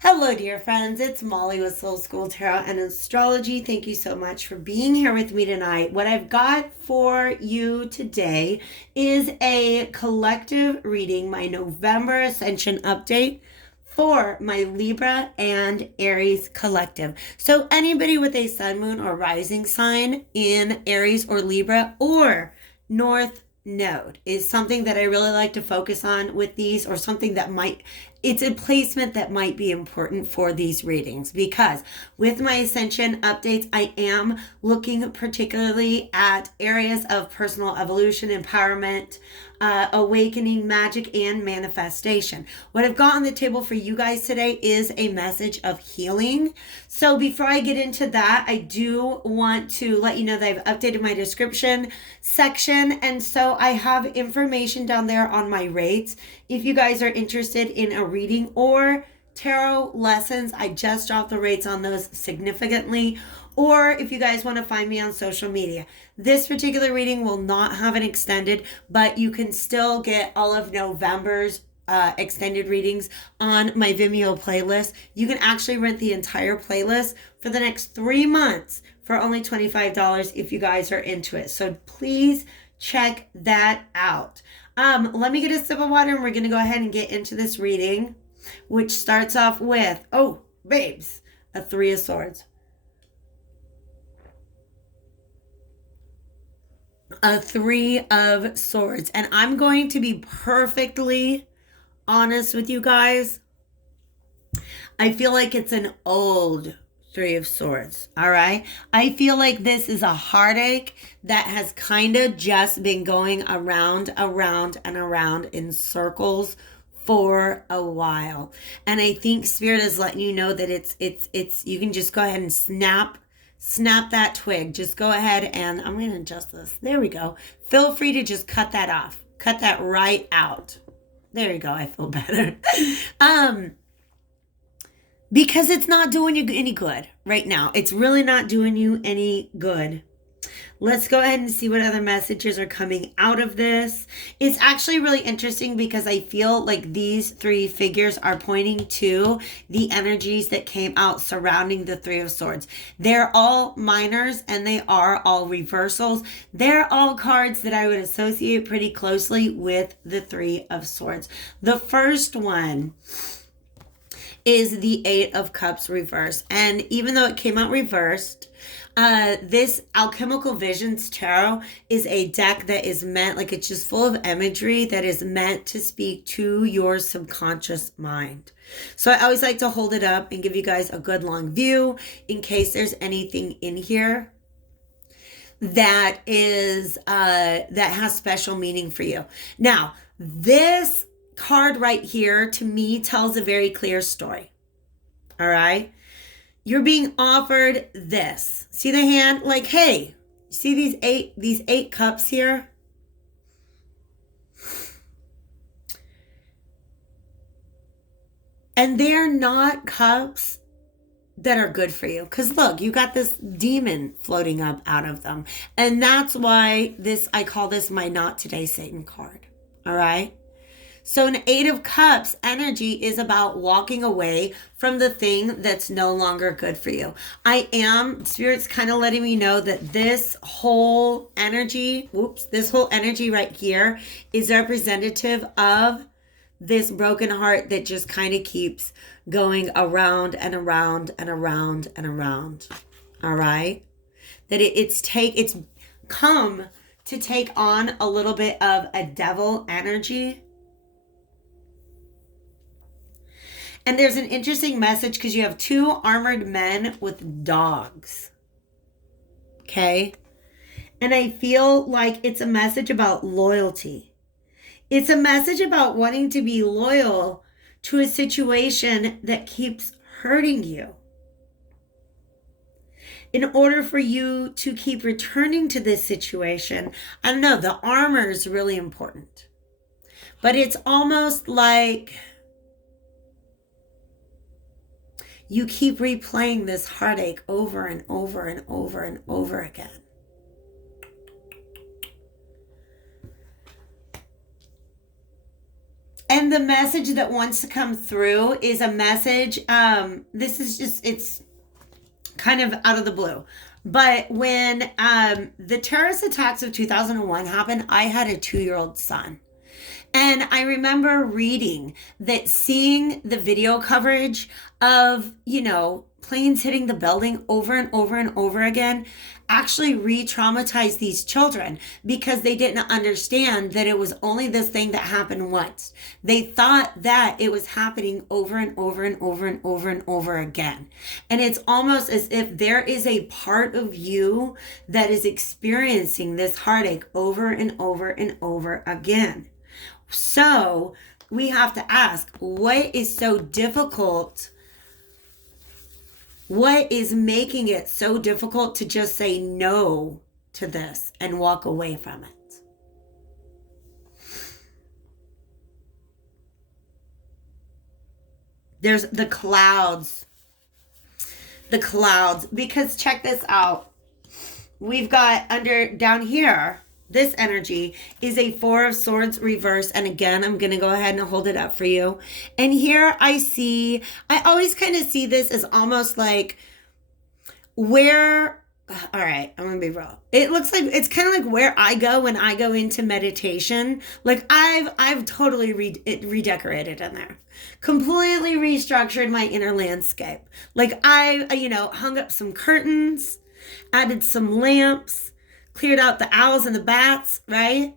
Hello, dear friends. It's Molly with Soul School Tarot and Astrology. Thank you so much for being here with me tonight. What I've got for you today is a collective reading, my November Ascension update for my Libra and Aries collective. So anybody with a sun, moon, or rising sign in Aries or Libra or North Node is something that I really like to focus on with these, or something that it's a placement that might be important for these readings, because with my Ascension updates, I am looking particularly at areas of personal evolution, empowerment, awakening, magic, and manifestation. What I've got on the table for you guys today is a message of healing. So before I get into that, I do want to let you know that I've updated my description section. And so I have information down there on my rates. If you guys are interested in a reading or tarot lessons, I just dropped the rates on those significantly. Or if you guys want to find me on social media. This particular reading will not have an extended, but you can still get all of November's extended readings on my Vimeo playlist. You can actually rent the entire playlist for the next 3 months for only $25 if you guys are into it. So please check that out. Let me get a sip of water and we're going to go ahead and get into this reading, which starts off with, oh, babes, a Three of Swords. A Three of Swords. And I'm going to be perfectly honest with you guys. I feel like it's an old Three of Swords. All right. I feel like this is a heartache that has kind of just been going around and around in circles for a while. And I think Spirit is letting you know that it's you can just go ahead and snap that twig. Just go ahead and I'm going to adjust this. There we go. Feel free to just cut that off. Cut that right out. There you go. I feel better. Because it's not doing you any good right now. It's really not doing you any good. Let's go ahead and see what other messages are coming out of this. It's actually really interesting because I feel like these three figures are pointing to the energies that came out surrounding the Three of Swords. They're all minors and they are all reversals. They're all cards that I would associate pretty closely with the Three of Swords. The first one is the Eight of Cups reversed. And even though it came out reversed, this Alchemical Visions Tarot is a deck that is meant, like, it's just full of imagery that is meant to speak to your subconscious mind. So I always like to hold it up and give you guys a good long view in case there's anything in here that is that has special meaning for you. Now, this card right here to me tells a very clear story. All right. You're being offered this. See the hand? Like, hey, see these eight cups here? And they're not cups that are good for you. Because look, you got this demon floating up out of them. And that's why I call this my Not Today Satan card. All right. So an Eight of Cups energy is about walking away from the thing that's no longer good for you. Spirit's kind of letting me know that this whole energy right here is representative of this broken heart that just kind of keeps going around and around and around and around. All right? That it's come to take on a little bit of a devil energy. And there's an interesting message because you have two armored men with dogs. Okay? And I feel like it's a message about loyalty. It's a message about wanting to be loyal to a situation that keeps hurting you. In order for you to keep returning to this situation, I don't know, the armor is really important. But it's almost like you keep replaying this heartache over and over and over and over again. And the message that wants to come through is a message. This is just, it's kind of out of the blue. But when the terrorist attacks of 2001 happened, I had a 2-year-old son. And I remember reading that, seeing the video coverage of, planes hitting the building over and over and over again, actually re-traumatized these children, because they didn't understand that it was only this thing that happened once. They thought that it was happening over and over and over and over and over again. And it's almost as if there is a part of you that is experiencing this heartache over and over and over again. So we have to ask, what is so difficult? What is making it so difficult to just say no to this and walk away from it? There's the clouds. The clouds. Because check this out. We've got down here, this energy is a 4 of Swords reverse. And again, I'm going to go ahead and hold it up for you. And here I always kind of see this as almost like all right, I'm going to be real. It looks like, it's kind of like where I go when I go into meditation. Like I've totally redecorated in there. Completely restructured my inner landscape. Like I hung up some curtains, added some lamps, cleared out the owls and the bats, right?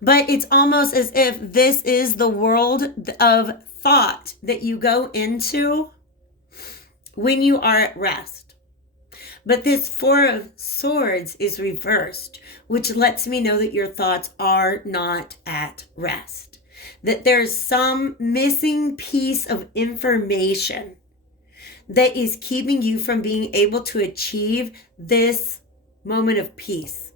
But it's almost as if this is the world of thought that you go into when you are at rest. But this 4 of Swords is reversed, which lets me know that your thoughts are not at rest. That there's some missing piece of information that is keeping you from being able to achieve this moment of peace.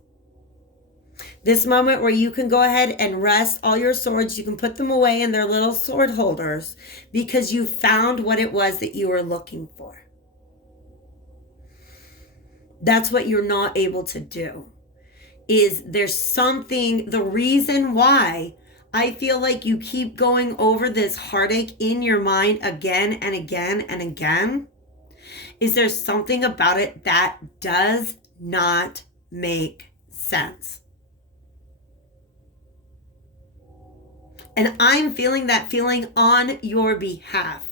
This moment where you can go ahead and rest all your swords. You can put them away in their little sword holders because you found what it was that you were looking for. That's what you're not able to do. Is there's something, the reason why I feel like you keep going over this heartache in your mind again and again and again, is there's something about it that does not make sense. And I'm feeling that feeling on your behalf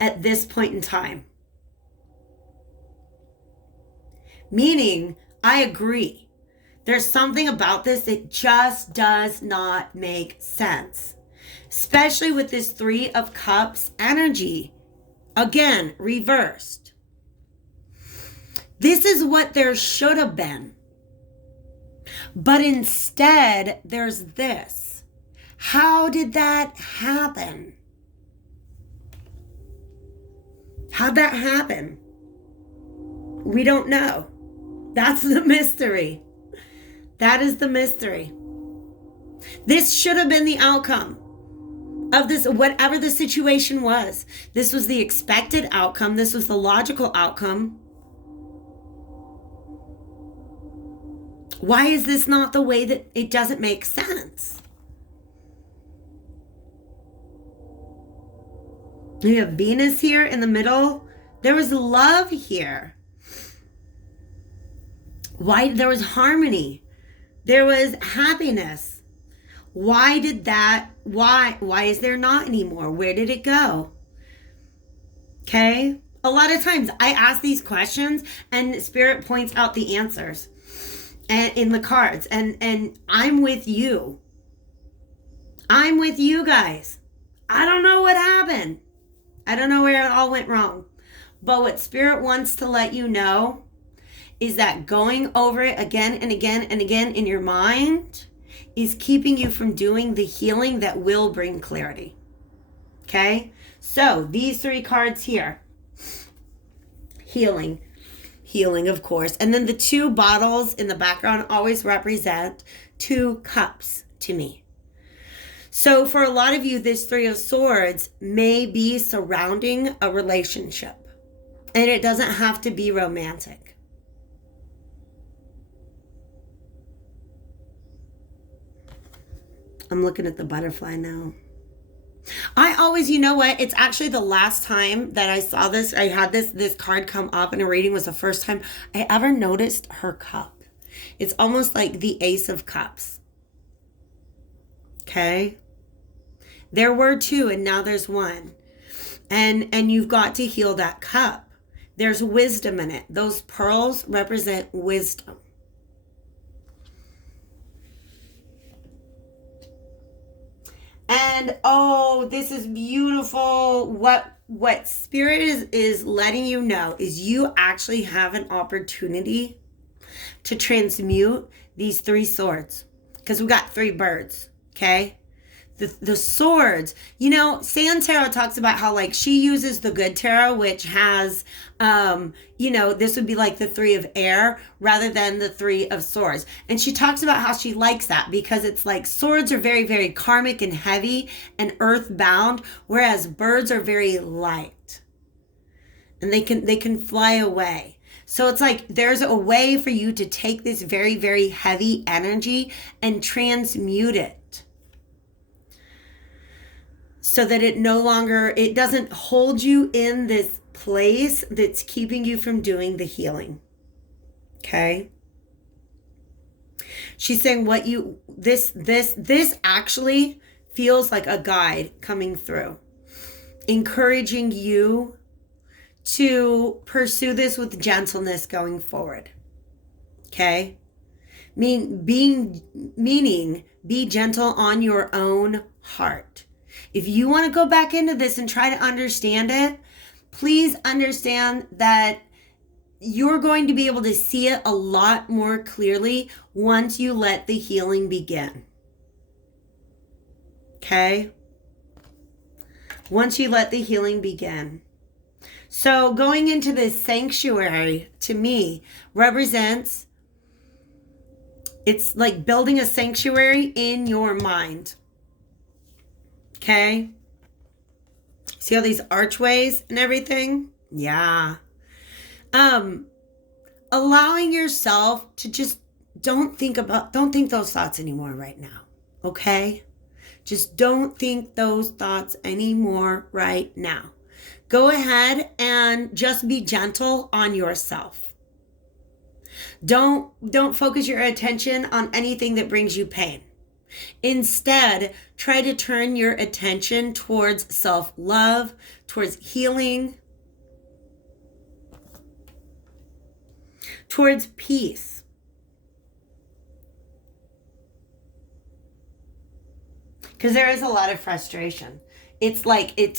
at this point in time. Meaning, I agree. There's something about this that just does not make sense. Especially with this 3 of Cups energy. Again, reversed. This is what there should have been. But instead, there's this. How did that happen? How'd that happen? We don't know. That's the mystery. That is the mystery. This should have been the outcome of this, whatever the situation was. This was the expected outcome. This was the logical outcome. Why is this not the way that it doesn't make sense? You have Venus here in the middle. There was love here. Why? There was harmony. There was happiness. Why did that? Why is there not anymore? Where did it go? Okay. A lot of times I ask these questions and Spirit points out the answers and in the cards, and I'm with you. I'm with you guys. I don't know what happened. I don't know where it all went wrong. But what Spirit wants to let you know is that going over it again and again and again in your mind is keeping you from doing the healing that will bring clarity. Okay? So these 3 cards here. Healing. Healing, of course. And then the 2 bottles in the background always represent 2 cups to me. So for a lot of you, this 3 of Swords may be surrounding a relationship. And it doesn't have to be romantic. I'm looking at the butterfly now. I always, you know what? It's actually the last time that I saw this. I had this card come up in a reading was the first time I ever noticed her cup. It's almost like the Ace of Cups. Okay? There were two and now there's one. And you've got to heal that cup. There's wisdom in it. Those pearls represent wisdom. And oh, this is beautiful. What Spirit is letting you know is you actually have an opportunity to transmute these 3 swords. Because we got 3 birds, okay? The swords, you know, Sand Tarot talks about how like she uses the good tarot, which has, you know, this would be like the 3 of air rather than the 3 of swords. And she talks about how she likes that because it's like swords are very, very karmic and heavy and earthbound, whereas birds are very light and they can fly away. So it's like there's a way for you to take this very, very heavy energy and transmute it, so that it doesn't hold you in this place that's keeping you from doing the healing. Okay? She's saying this actually feels like a guide coming through, encouraging you to pursue this with gentleness going forward. Okay? Meaning, be gentle on your own heart. If you want to go back into this and try to understand it, please understand that you're going to be able to see it a lot more clearly once you let the healing begin. Okay? Once you let the healing begin. So going into this sanctuary, to me, represents, it's like building a sanctuary in your mind. Okay? See all these archways and everything? Yeah. Allowing yourself to just don't think those thoughts anymore right now. Okay? Just don't think those thoughts anymore right now. Go ahead and just be gentle on yourself. Don't focus your attention on anything that brings you pain. Instead, try to turn your attention towards self-love, towards healing, towards peace. Because there is a lot of frustration. It's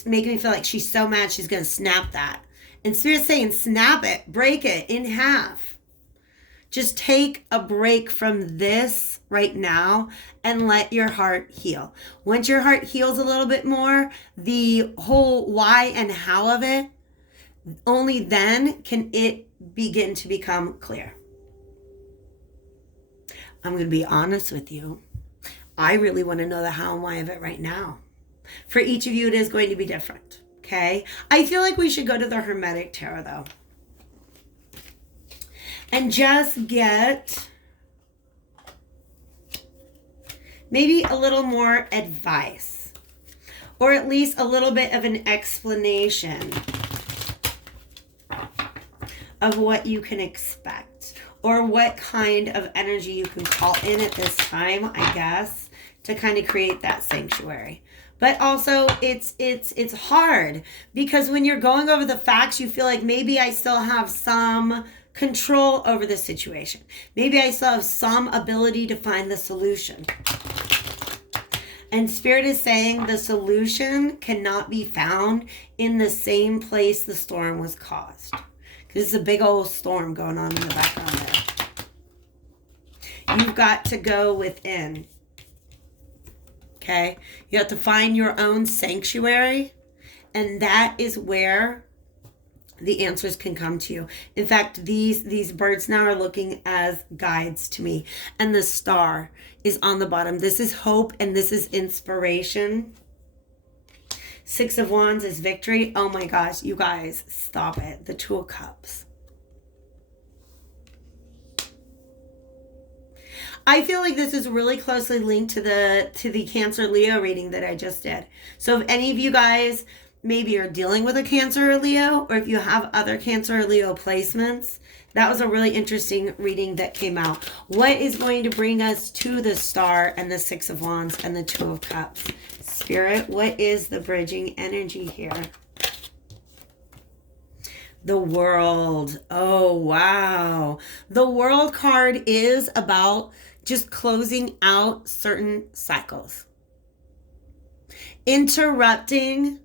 making me feel like she's so mad she's going to snap that. And Spirit's saying, snap it, break it in half. Just take a break from this right now and let your heart heal. Once your heart heals a little bit more, the whole why and how of it, only then can it begin to become clear. I'm going to be honest with you. I really want to know the how and why of it right now. For each of you, it is going to be different. Okay? I feel like we should go to the Hermetic Tarot, though. And just get maybe a little more advice. Or at least a little bit of an explanation of what you can expect. Or what kind of energy you can call in at this time, I guess, to kind of create that sanctuary. But also, it's hard because when you're going over the facts, you feel like maybe I still have some control over the situation. Maybe I still have some ability to find the solution. And Spirit is saying the solution cannot be found in the same place the storm was caused. Because it's a big old storm going on in the background there. You've got to go within. Okay? You have to find your own sanctuary. And that is where the answers can come to you. In fact, these birds now are looking as guides to me. And the star is on the bottom. This is hope and this is inspiration. 6 of Wands is victory. Oh my gosh, you guys, stop it. The 2 of Cups. I feel like this is really closely linked to the Cancer Leo reading that I just did. So if any of you guys maybe are dealing with a Cancer or Leo, or if you have other Cancer or Leo placements, that was a really interesting reading that came out. What is going to bring us to the Star and the Six of Wands and the Two of Cups? Spirit, what is the bridging energy here? The World. Oh, wow. The World card is about just closing out certain cycles. Interrupting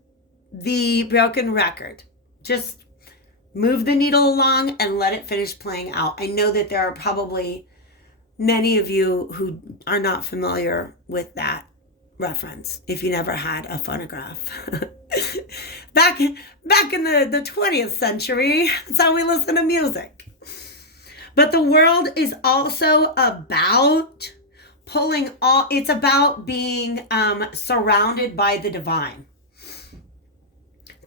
the broken record. Just move the needle along and let it finish playing out. I know that there are probably many of you who are not familiar with that reference if you never had a phonograph. back in the 20th century, that's how we listen to music. But the World is also about it's about being surrounded by the divine.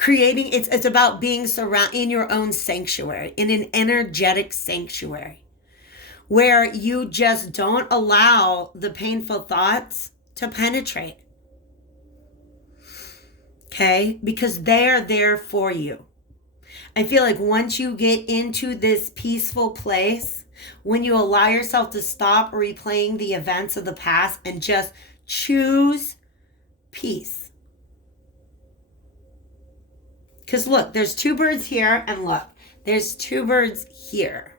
It's about being in your own sanctuary, in an energetic sanctuary, where you just don't allow the painful thoughts to penetrate. Okay? Because they are there for you. I feel like once you get into this peaceful place, when you allow yourself to stop replaying the events of the past and just choose peace. Because look, there's two birds here, and look, there's two birds here.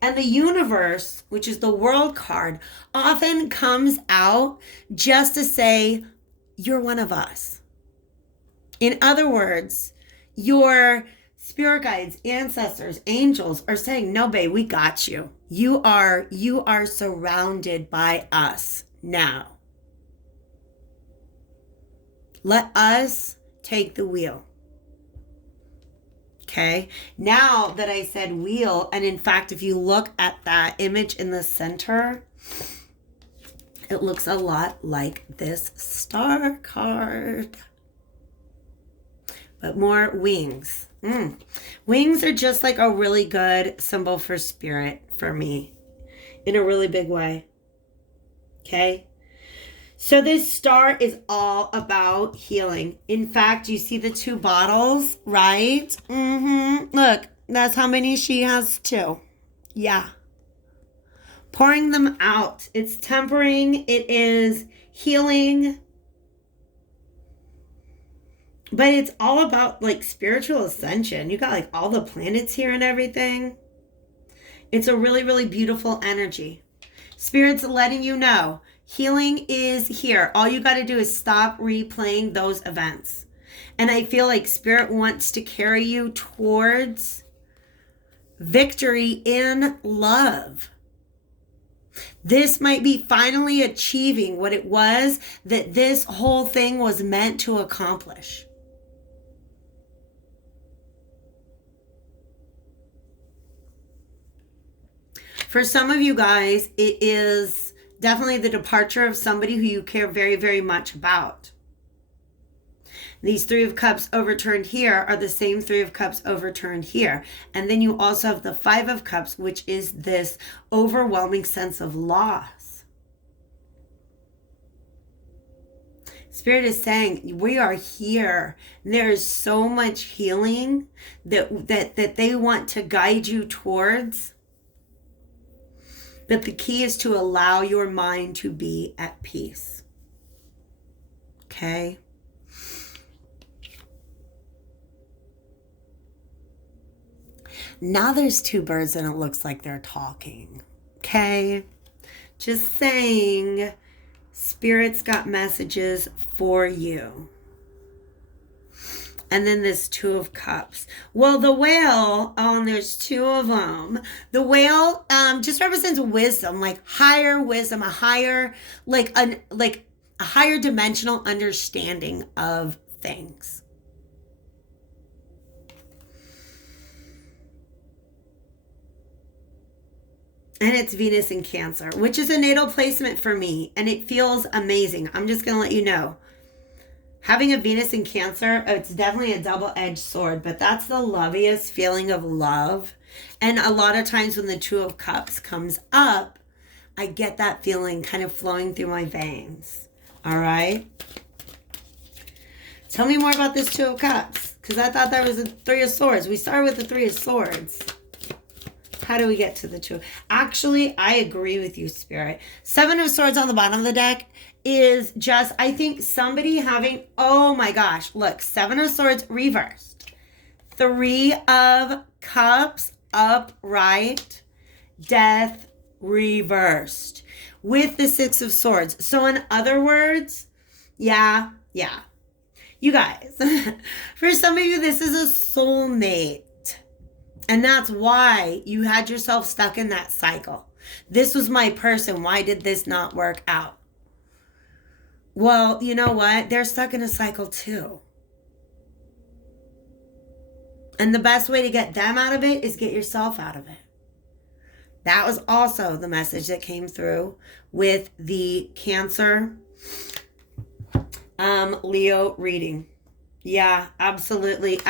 And the universe, which is the World card, often comes out just to say, you're one of us. In other words, your spirit guides, ancestors, angels are saying, no, babe, we got you. You are surrounded by us now. Let us take the wheel. Okay, now that I said wheel, and in fact, if you look at that image in the center, it looks a lot like this star card, but more wings. Wings are just like a really good symbol for spirit for me in a really big way. Okay. So this star is all about healing. In fact, you see the two bottles, right? Look, that's how many she has too. Yeah. Pouring them out. It's tempering. It is healing. But it's all about like spiritual ascension. You got like all the planets here and everything. It's a really, really beautiful energy. Spirit's letting you know. Healing is here. All you got to do is stop replaying those events. And I feel like Spirit wants to carry you towards victory in love. This might be finally achieving what it was that this whole thing was meant to accomplish. For some of you guys, it is definitely the departure of somebody who you care very, very much about. These Three of Cups overturned here are the same Three of Cups overturned here. And then you also have the Five of Cups, which is this overwhelming sense of loss. Spirit is saying, we are here. There is so much healing that they want to guide you towards. But the key is to allow your mind to be at peace. Okay? Now there's two birds and it looks like they're talking. Okay? Just saying, Spirit's got messages for you. And then this Two of Cups. Well, the whale, and there's two of them. The whale just represents wisdom, like higher wisdom, a higher, like a higher dimensional understanding of things. And it's Venus in Cancer, which is a natal placement for me. And it feels amazing. I'm just going to let you know. Having a Venus in Cancer, it's definitely a double-edged sword, but that's the loveliest feeling of love. And a lot of times when the Two of Cups comes up, I get that feeling kind of flowing through my veins. All right? Tell me more about this Two of Cups, because I thought that was a Three of Swords. We started with the Three of Swords. How do we get to the Two? Actually, I agree with you, Spirit. Seven of Swords on the bottom of the deck is just, I think somebody having, oh my gosh, look, Seven of Swords reversed. Three of Cups upright. Death reversed. With the Six of Swords. So in other words, yeah. You guys, for some of you, this is a soulmate. And that's why you had yourself stuck in that cycle. This was my person. Why did this not work out? Well, you know what? They're stuck in a cycle too. And the best way to get them out of it is get yourself out of it. That was also the message that came through with the Cancer Leo reading. Yeah, absolutely.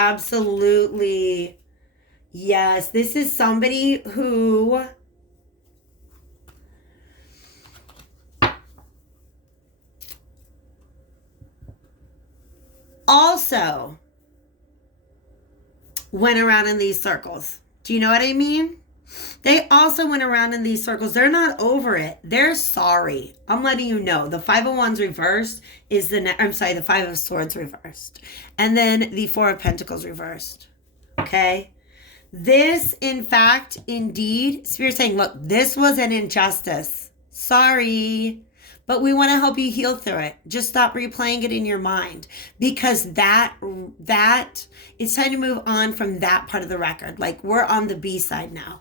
Yes, this is somebody who also went around in these circles. Do you know what I mean? They also went around in these circles. They're not over it. They're sorry. I'm letting you know. The Five of Wands reversed is the Five of Swords reversed. And then the Four of Pentacles reversed. Okay? This, in fact, indeed, Spirit's saying, look, this was an injustice. Sorry. But we want to help you heal through it. Just stop replaying it in your mind. Because that it's time to move on from that part of the record. Like, we're on the B side now.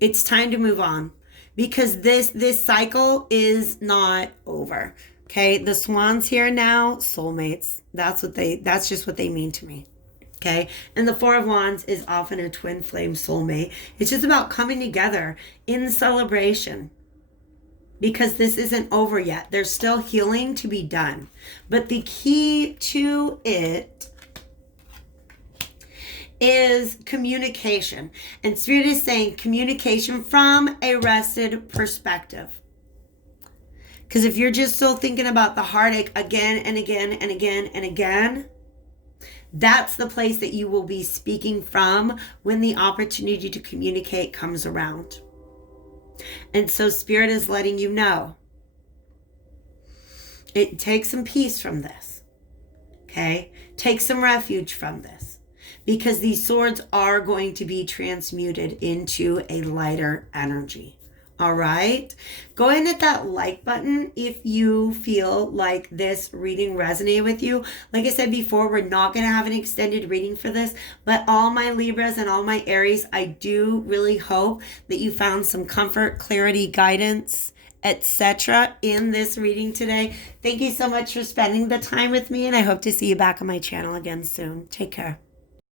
It's time to move on. Because this cycle is not over. Okay? The swans here now, soulmates. That's just what they mean to me. Okay, and the Four of Wands is often a twin flame soulmate. It's just about coming together in celebration because this isn't over yet. There's still healing to be done. But the key to it is communication. And Spirit is saying communication from a rested perspective. Because if you're just still thinking about the heartache again and again and again and again, that's the place that you will be speaking from when the opportunity to communicate comes around. And so Spirit is letting you know. It takes some peace from this. Okay? Take some refuge from this. Because these swords are going to be transmuted into a lighter energy. All right. Go ahead and hit that like button if you feel like this reading resonated with you. Like I said before, we're not going to have an extended reading for this, but all my Libras and all my Aries, I do really hope that you found some comfort, clarity, guidance, etc. in this reading today. Thank you so much for spending the time with me, and I hope to see you back on my channel again soon. Take care.